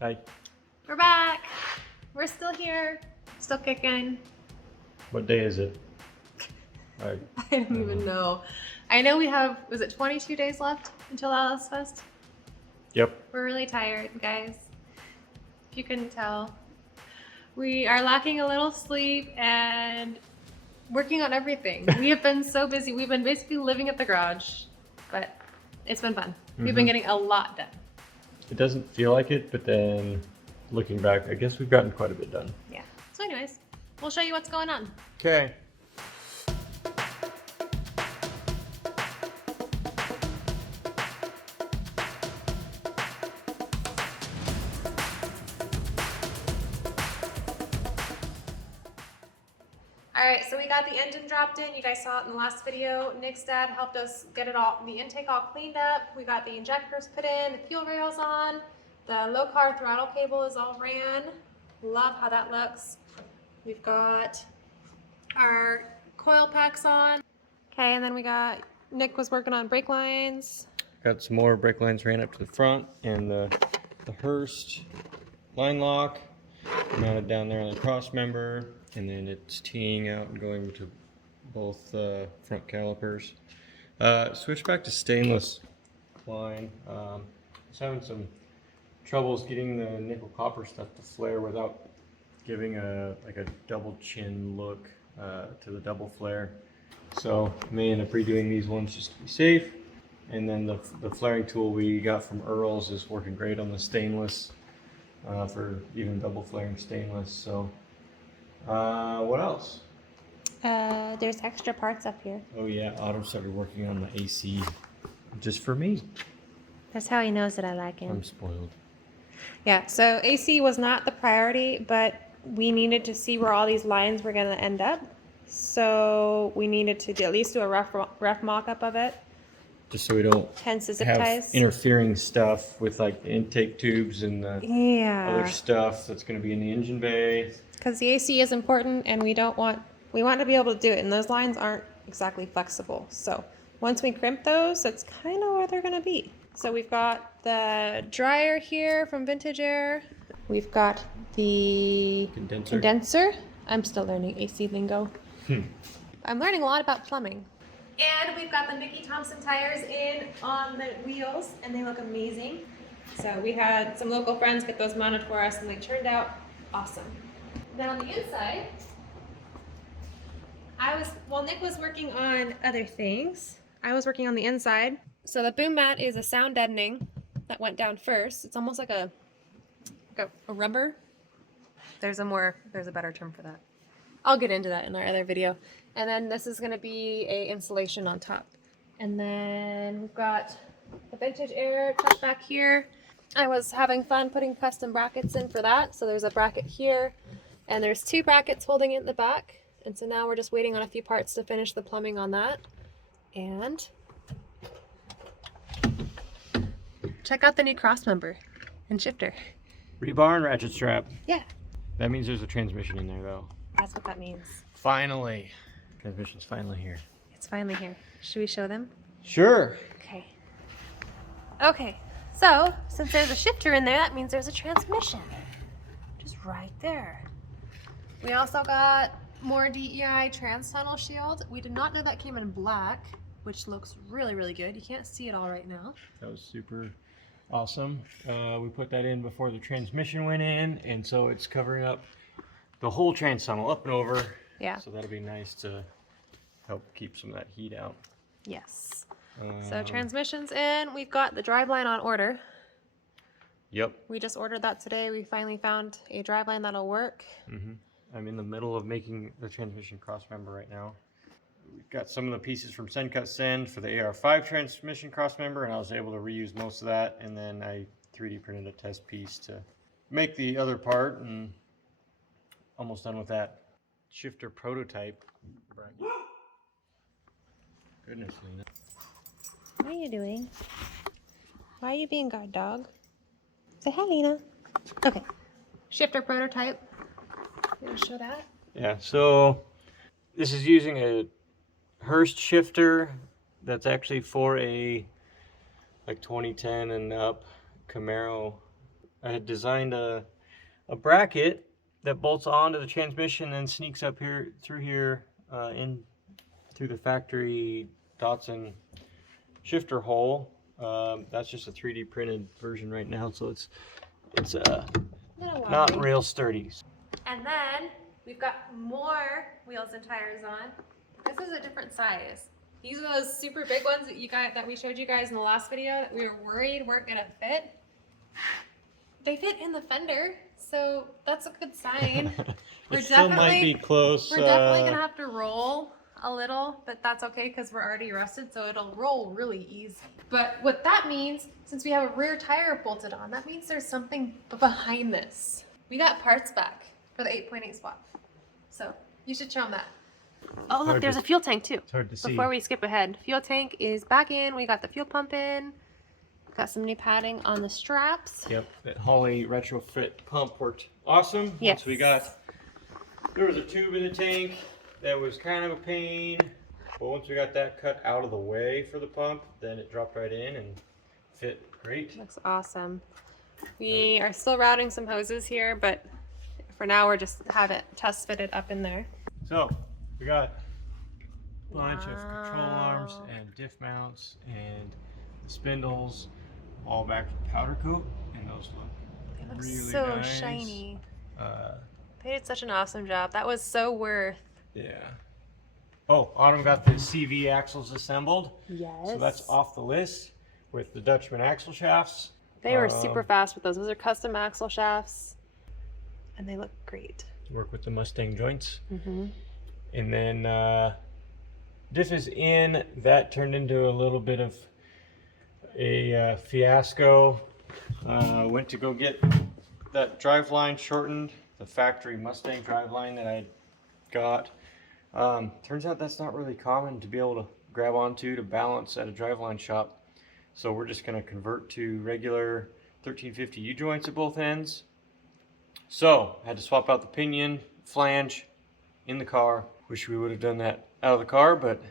Hi. We're back. We're still here. Still kicking. What day is it? I don't even know. I know we have, was it 22 days left until Alice Fest? Yep. We're really tired, guys. If you couldn't tell. We are lacking a little sleep and working on everything. We have been so busy. We've been basically living at the garage, but it's been fun. We've been getting a lot done. It doesn't feel like it, but then looking back, I guess we've gotten quite a bit done. Yeah. So anyways, we'll show you what's going on. Okay. All right, so we got the engine dropped in. You guys saw it in the last video. Nick's dad helped us get it all, the intake all cleaned up. We got the injectors put in, the fuel rails on, the low car throttle cable is all ran. Love how that looks. We've got our coil packs on. Okay, and then we got, Nick was working on brake lines. Got some more brake lines ran up to the front, and the Hurst line lock mounted down there on the cross member, and then it's teeing out and going to both front calipers. Switch back to stainless line. Just having some troubles getting the nickel copper stuff to flare without giving a double chin look to the double flare. So may end up redoing these ones just to be safe. And then the flaring tool we got from Earl's is working great on the stainless for even double flaring stainless. So what else? There's extra parts up here. Oh yeah, Autumn started working on the AC just for me. That's how he knows that I like him. I'm spoiled. Yeah, so AC was not the priority, but we needed to see where all these lines were going to end up. So we needed to at least do a rough mock-up of it. Just so we don't Hence the zip have ties. interfering stuff with like the intake tubes and the other stuff that's going to be in the engine bay. Because the AC is important, and we want to be able to do it, and those lines aren't exactly flexible. So once we crimp those, that's kind of where they're going to be. So we've got the dryer here from Vintage Air. We've got the condenser. I'm still learning AC lingo. I'm learning a lot about plumbing. And we've got the Mickey Thompson tires in on the wheels, and they look amazing. So we had some local friends get those mounted for us, and they turned out awesome. Then on the inside, while Nick was working on other things, I was working on the inside. So the boom mat is a sound deadening that went down first. It's almost like a rubber. There's a better term for that. I'll get into that in our other video. And then this is going to be a insulation on top. And then we've got the Vintage Air tucked back here. I was having fun putting custom brackets in for that. So there's a bracket here, and there's two brackets holding it in the back. And so now we're just waiting on a few parts to finish the plumbing on that. And check out the new cross member and shifter. Rebar and ratchet strap. Yeah. That means there's a transmission in there though. That's what that means. Finally. Transmission's finally here. It's finally here. Should we show them? Sure. Okay. Okay, so since there's a shifter in there, that means there's a transmission. Just right there. We also got more DEI trans tunnel shield. We did not know that came in black, which looks really, really good. You can't see it all right now. That was super awesome. We put that in before the transmission went in, and so it's covering up the whole trans tunnel up and over. Yeah. So that'll be nice to help keep some of that heat out. Yes. So transmission's in. We've got the driveline on order. Yep. We just ordered that today. We finally found a driveline that'll work. I'm in the middle of making the transmission cross member right now. We've got some of the pieces from Send Cut Send for the AR5 transmission cross member, and I was able to reuse most of that, and then I 3D printed a test piece to make the other part, and almost done with that shifter prototype. Goodness, Lena. What are you doing? Why are you being guard dog? Say hi, Lena. Okay. Shifter prototype. You want to show that? Yeah, so this is using a Hurst shifter that's actually for a like 2010 and up Camaro I had designed a bracket that bolts onto the transmission and sneaks up here through here in through the factory Thompson shifter hole. That's just a 3D printed version right now, so it's not real sturdy. And then we've got more wheels and tires on. This is a different size. These are those super big ones that we showed you guys in the last video that we were worried weren't gonna fit. They fit in the fender, so that's a good sign. It still might be close. We're definitely gonna have to roll a little, but that's okay because we're already rusted, so it'll roll really easy. But what that means, since we have a rear tire bolted on, that means there's something behind this. We got parts back for the 8.8 swap, so you should show them that. Oh look, there's a fuel tank too. It's hard to see. Before we skip ahead, fuel tank is back in. We got the fuel pump in. Got some new padding on the straps. Yep, that Holley retrofit pump worked awesome. Yes. Once we got, there was a tube in the tank that was kind of a pain, but once we got that cut out of the way for the pump, then it dropped right in and fit great. Looks awesome. We are still routing some hoses here, but for now we're just have it test fitted up in there. So we got a bunch of control arms and diff mounts and the spindles all back to powder coat, and those look They look really so nice. shiny. They did such an awesome job. That was so worth. Yeah. Oh, Autumn got the CV axles assembled. Yes. So that's off the list with the Dutchman axle shafts. They were super fast with those. Those are custom axle shafts, and they look great. Work with the Mustang joints. Mm-hmm. And then diff is in. That turned into a little bit of a fiasco. Went to go get that driveline shortened, the factory Mustang driveline that I got. Turns out that's not really common to be able to grab onto to balance at a driveline shop. So we're just going to convert to regular 1350 U-joints at both ends. So I had to swap out the pinion, flange in the car. Wish we would have done that out of the car, but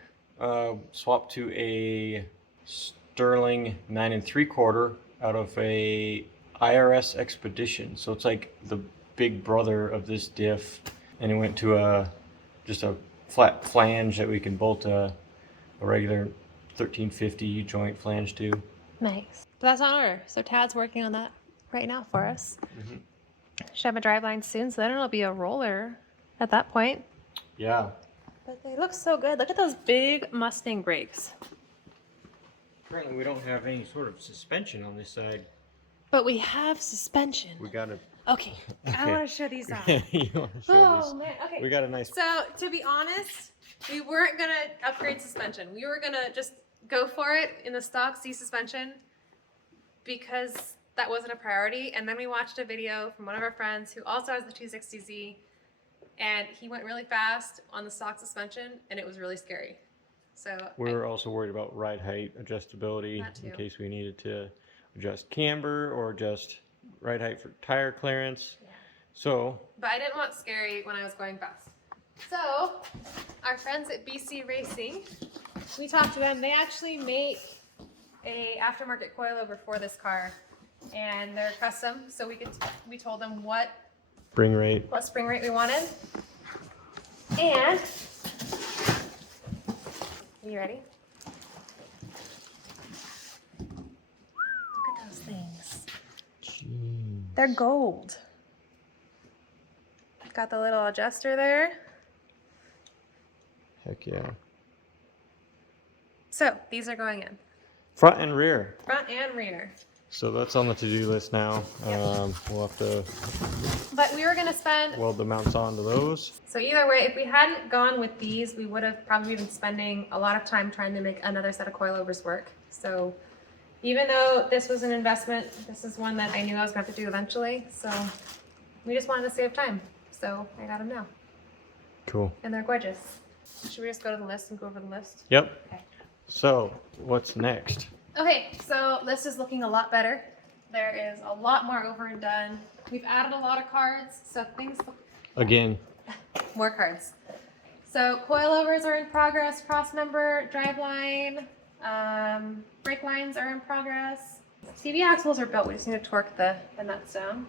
swapped to a Sterling 9 3/4 out of a IRS Expedition. So it's like the big brother of this diff, and it went to just a flat flange that we can bolt a regular 1350 U-joint flange to. Nice. But that's on order. So Tad's working on that right now for us. Mm-hmm. Should have a driveline soon, so then it'll be a roller at that point. Yeah. But they look so good. Look at those big Mustang brakes. Apparently we don't have any sort of suspension on this side. But we have suspension. We got a... Okay, I want to show these off. You want to show this? Man, okay. We got a nice... So, to be honest, we weren't going to upgrade suspension. We were going to just go for it in the stock C suspension because that wasn't a priority. And then we watched a video from one of our friends who also has the 260Z, and he went really fast on the stock suspension, and it was really scary. So we were also worried about ride height adjustability in case we needed to adjust camber or adjust ride height for tire clearance. Yeah. So, but I didn't want scary when I was going fast. So our friends at BC Racing, we talked to them. They actually make a aftermarket coilover for this car, and they're custom. So we told them what spring rate we wanted. And are you ready? Look at those things. Jeez. They're gold. Got the little adjuster there. Heck yeah. So these are going in. Front and rear. Front and rear. So that's on the to-do list now. Yep. We'll have to But we were going to spend... weld the mounts onto those. So either way, if we hadn't gone with these, we would have probably been spending a lot of time trying to make another set of coilovers work. So even though this was an investment, this is one that I knew I was going to have to do eventually. So we just wanted to save time. So I got them now. Cool. And they're gorgeous. Should we just go to the list and go over the list? Yep. Okay. So what's next? Okay, so this is looking a lot better. There is a lot more over and done. We've added a lot of cards, so things look... Again. More cards. So coilovers are in progress, cross member, driveline, brake lines are in progress. CV axles are built, we just need to torque the nuts down.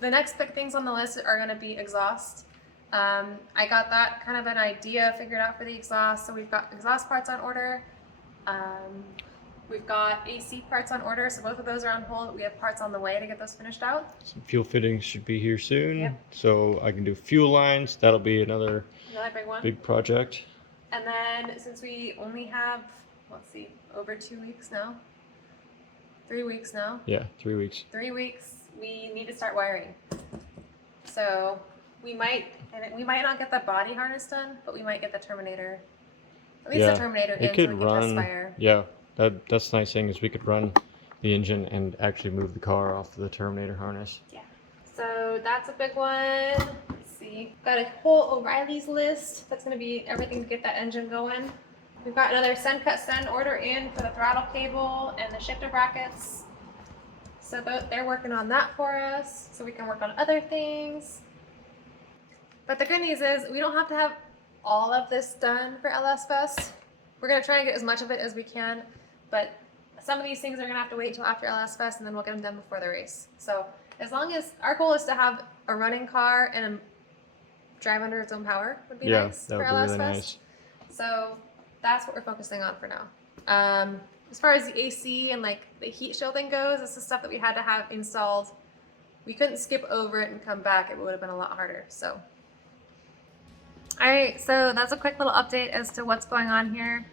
The next big things on the list are going to be exhaust. I got that kind of an idea figured out for the exhaust, so we've got exhaust parts on order. We've got AC parts on order, so both of those are on hold. We have parts on the way to get those finished out. Some fuel fittings should be here soon. Yep. So I can do fuel lines. That'll be another big one. big project. And then since we only have, let's see, over 2 weeks now, 3 weeks now. Yeah, 3 weeks. 3 weeks, we need to start wiring. So we might not get the body harness done, but we might get the Terminator, at least the Terminator in, so we can test fire. Yeah, that's the nice thing is we could run the engine and actually move the car off the Terminator harness. Yeah. So that's a big one. Let's see. Got a whole O'Reilly's list. That's going to be everything to get that engine going. We've got another send cut send order in for the throttle cable and the shifter brackets. So they're working on that for us, so we can work on other things. But the good news is we don't have to have all of this done for LS Fest. We're going to try and get as much of it as we can, but some of these things are going to have to wait until after LS Fest, and then we'll get them done before the race. So as long as our goal is to have a running car and a drive under its own power would be nice that for would be LS really Fest. nice. So that's what we're focusing on for now. As far as the AC and like the heat shielding goes, this is stuff that we had to have installed. We couldn't skip over it and come back. It would have been a lot harder. So, all right. So that's a quick little update as to what's going on here.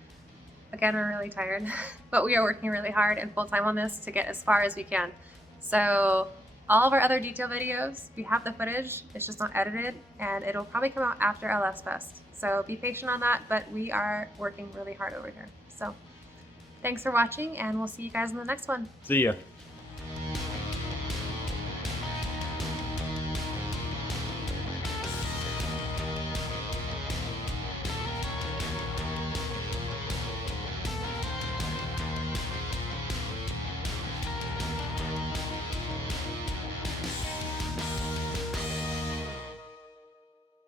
Again, we're really tired, but we are working really hard and full time on this to get as far as we can. So all of our other detail videos, we have the footage. It's just not edited, and it'll probably come out after LS Fest. So be patient on that, but we are working really hard over here. So thanks for watching, and we'll see you guys in the next one. See ya.